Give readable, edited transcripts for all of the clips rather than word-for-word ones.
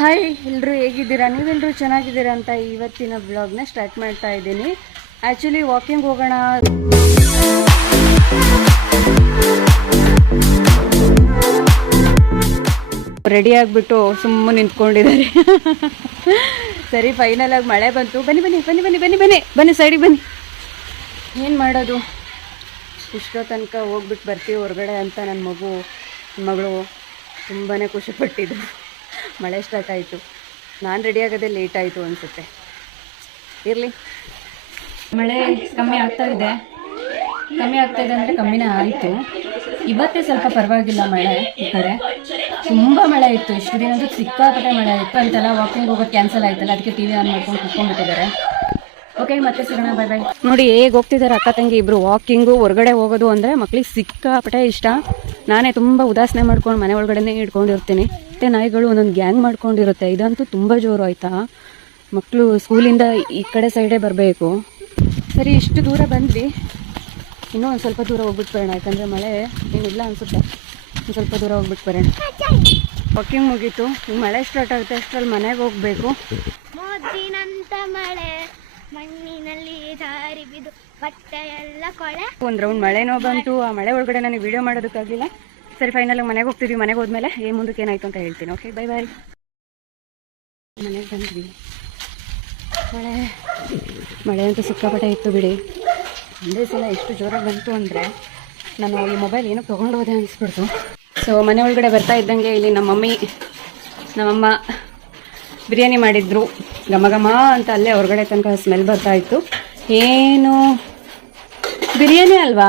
Hi, ಎಲ್ಲರೂ ಹೇಗಿದ್ದೀರಾ? ನೀವೆಲ್ಲರೂ ಚೆನ್ನಾಗಿದ್ದೀರಾ ಅಂತ ಇವತ್ತಿನ ಬ್ಲಾಗ್ನ ಸ್ಟಾರ್ಟ್ ಮಾಡ್ತಾ ಇದ್ದೀನಿ. ಆ್ಯಕ್ಚುಲಿ ವಾಕಿಂಗ್ ಹೋಗೋಣ ರೆಡಿ ಆಗಿಬಿಟ್ಟು ಸುಮ್ಮನೆ ನಿಂತ್ಕೊಂಡಿದ್ದಾರೆ. ಸರಿ, ಫೈನಲ್ ಆಗಿ ಮಳೆ ಬಂತು. ಬನ್ನಿ ಬನ್ನಿ ಬನ್ನಿ ಬನ್ನಿ ಬನ್ನಿ ಬನ್ನಿ ಬನ್ನಿ ಸೈಡಿಗೆ ಬನ್ನಿ. ಏನು ಮಾಡೋದು, ಇಷ್ಟೋ ತನಕ ಹೋಗ್ಬಿಟ್ಟು ಬರ್ತೀವಿ ಹೊರಗಡೆ ಅಂತ ನನ್ನ ಮಗಳು ತುಂಬಾ ಖುಷಿಪಟ್ಟಿದ್ದು. ಮಳೆ ಸ್ಟಾರ್ಟ್ ಆಯಿತು. ನಾನು ರೆಡಿ ಆಗೋದೇ ಲೇಟ್ ಆಯಿತು ಅನಿಸುತ್ತೆ. ಇರಲಿ, ಮಳೆ ಕಮ್ಮಿ ಆಗ್ತಾ ಇದೆ ಅಂದರೆ ಕಮ್ಮಿನೇ ಆಯಿತು. ಇವತ್ತೇ ಸ್ವಲ್ಪ ಪರವಾಗಿಲ್ಲ ಮಳೆ. ಈ ಕಡೆ ತುಂಬ ಮಳೆ ಇತ್ತು. ಇಷ್ಟು ದಿನ ಅಂದ್ರೆ ಸಿಕ್ಕಾಪಟ್ಟೆ ಮಳೆ ಇತ್ತು. ಅಂತೆಲ್ಲ ವಾಕಿಂಗ್ ಹೋಗೋದು ಕ್ಯಾನ್ಸಲ್ ಆಯ್ತಲ್ಲ, ಅದಕ್ಕೆ ಟಿ ವಿ ಆನ್ ಮಾಡ್ಕೊಂಡು ಕುತ್ಕೊಂಡ್ಬಿಟ್ಟಿದ್ದಾರೆ. ಓಕೆ, ಮತ್ತೆ ಸಿಗೋಣ, ಬಾಯ್ ಬಾಯ್. ನೋಡಿ ಹೇಗೆ ಹೋಗ್ತಿದ್ದಾರೆ ಅಕ್ಕ ತಂಗಿ ಇಬ್ಬರು. ವಾಕಿಂಗು ಹೊರಗಡೆ ಹೋಗೋದು ಅಂದರೆ ಮಕ್ಳಿಗೆ ಸಿಕ್ಕಾಪಟ್ಟೆ ಇಷ್ಟ. ನಾನೇ ತುಂಬ ಉದಾಸನೆ ಮಾಡ್ಕೊಂಡು ಮನೆ ಒಳಗಡೆನೇ ಇಟ್ಕೊಂಡಿರ್ತೀನಿ. ಮತ್ತೆ ನಾಯಿಗಳು ಒಂದೊಂದು ಗ್ಯಾಂಗ್ ಮಾಡ್ಕೊಂಡಿರುತ್ತೆ. ಇದಂತೂ ತುಂಬ ಜೋರು ಆಯಿತಾ. ಮಕ್ಕಳು ಸ್ಕೂಲಿಂದ ಈ ಕಡೆ ಸೈಡೇ ಬರಬೇಕು. ಸರಿ, ಇಷ್ಟು ದೂರ ಬಂದ್ವಿ. ಇನ್ನೂ ಒಂದು ಸ್ವಲ್ಪ ದೂರ ಹೋಗ್ಬಿಟ್ಟು ಬರೋಣ, ಯಾಕಂದರೆ ಮಳೆ ಏನಿಲ್ಲ ಅನಿಸುತ್ತೆ. ಒಂದು ಸ್ವಲ್ಪ ದೂರ ಹೋಗ್ಬಿಟ್ಟು ಬರೋಣ. ವಾಕಿಂಗ್ ಮುಗೀತು. ಈಗ ಮಳೆ ಸ್ಟಾರ್ಟ್ ಆಗುತ್ತೆ. ಅಷ್ಟರಲ್ಲಿ ಮನೆಗೆ ಹೋಗಬೇಕು. ಮಣ್ಣಿನಲ್ಲಿ ಜಾರಿ ಬಿದ್ದು ಬಟ್ಟೆ ಎಲ್ಲ ಕೊಳೆ. ಒಂದು ರೌಂಡ್ ಮಳೆನೋ ಬಂತು. ಆ ಮಳೆ ಒಳಗಡೆ ನನಗೆ ವಿಡಿಯೋ ಮಾಡೋದಕ್ಕಾಗಲಿಲ್ಲ. ಸರಿ, ಫೈನಲ್ ಮನೆಗೆ ಹೋಗ್ತಿದ್ವಿ. ಮನೆಗೆ ಹೋದ್ಮೇಲೆ ಮುಂದಕ್ಕೆ ಏನಾಯ್ತು ಅಂತ ಹೇಳ್ತೀನಿ. Okay, bye bye. ಮನೆಗೆ ಬಂದ್ವಿ. ಮಳೆ ಅಂತೂ ಸಿಕ್ಕಾಪಟ್ಟೆ ಇತ್ತು ಬಿಡಿ. ಒಂದೇ ಸಲ ಎಷ್ಟು ಜೋರಾಗಿ ಬಂತು ಅಂದರೆ ನಾನು ಈ ಮೊಬೈಲ್ ಏನೋ ತೊಗೊಂಡು ಹೋದೆ ಅನಿಸ್ಬಿಡ್ತು. ಸೊ ಮನೆ ಒಳಗಡೆ ಬರ್ತಾ ಇದ್ದಂಗೆ ಇಲ್ಲಿ ನಮ್ಮಮ್ಮ ಬಿರಿಯಾನಿ ಮಾಡಿದ್ರು. ಘಮ ಘಮ ಅಂತ ಅಲ್ಲೇ ಹೊರಗಡೆ ತನಕ ಸ್ಮೆಲ್ ಬರ್ತಾ ಇತ್ತು. ಏನು ಬಿರಿಯಾನಿ ಅಲ್ವಾ?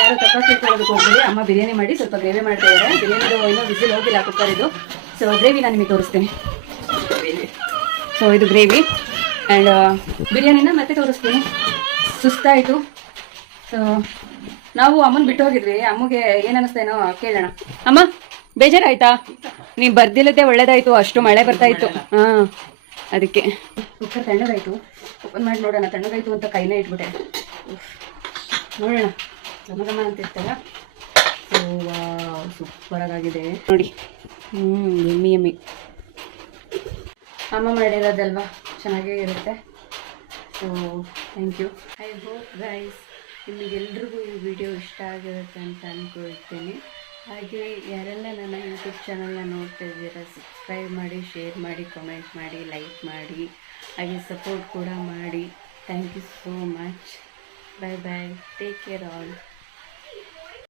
ಯಾರು ತಪ್ಪಾಗಿ ಕೊಡೋದಕ್ಕೆ ಹೋಗ್ತೀವಿ. ಅಮ್ಮ ಬಿರಿಯಾನಿ ಮಾಡಿ ಸ್ವಲ್ಪ ಗ್ರೇವಿ ಮಾಡ್ತಾ ಇದ್ದಾರೆ. ಬಿರಿಯಾನಿದು ಇನ್ನೂ ವಿಸಿಲ್ ಹೋಗಿಲ್ಲ ಕುಕ್ಕರಿದು. ಸೊ ಗ್ರೇವಿ ನಾನು ನಿಮಗೆ ತೋರಿಸ್ತೀನಿ. ಸೊ ಇದು ಗ್ರೇವಿ ಆ್ಯಂಡ್ ಬಿರಿಯಾನಿನ ಮತ್ತೆ ತೋರಿಸ್ತೀನಿ. ಸುಸ್ತಾಯಿತು. ಸೊ ನಾವು ಅಮ್ಮನ ಬಿಟ್ಟು ಹೋಗಿದ್ವಿ. ಅಮ್ಮಗೆ ಏನು ಅನ್ನಿಸ್ತೇನೋ ಕೇಳೋಣ. ಅಮ್ಮ, ಬೇಜಾರಾಯ್ತಾ? ನೀವು ಬರ್ದಿಲ್ಲದೆ ಒಳ್ಳೇದಾಯ್ತು. ಅಷ್ಟು ಮಳೆ ಬರ್ತಾ ಇತ್ತು. ಹಾಂ, ಅದಕ್ಕೆ ಕುಕ್ಕರ್ ತಣ್ಣಗಾಯ್ತು. ಓಪನ್ ಮಾಡಿ ನೋಡೋಣ. ತಣ್ಣಗಾಯ್ತು ಅಂತ ಕೈನೇ ಇಟ್ಬಿಟ್ಟೆ. ನೋಡೋಣ, ಘಮ ಅಂತ ಇರ್ತಲ್ಲ. ಸೊ ಸೂಪರಾಗಿದೆ ನೋಡಿ. ಎಮ್ಮಿ ಅಮ್ಮ ಮಾಡಿರೋದಲ್ವಾ, ಚೆನ್ನಾಗೇ ಇರುತ್ತೆ. So thank you. I hope guys ನಿಮಗೆಲ್ರಿಗೂ ಈ ವಿಡಿಯೋ ಇಷ್ಟ ಆಗಿರುತ್ತೆ ಅಂತ ಅಂದ್ಕೊಳ್ತೀನಿ. ಹಾಗೆ ಯಾರೆಲ್ಲ ನನ್ನ ಯೂಟ್ಯೂಬ್ ಚಾನಲ್ನ ನೋಡ್ತಾ ಇದ್ದೀರಾ, ಸಬ್ಸ್ಕ್ರೈಬ್ ಮಾಡಿ, ಶೇರ್ ಮಾಡಿ, ಕಮೆಂಟ್ ಮಾಡಿ, ಲೈಕ್ ಮಾಡಿ, ಹಾಗೆ ಸಪೋರ್ಟ್ ಕೂಡ ಮಾಡಿ. Thank you so much. Bye bye. Take care all.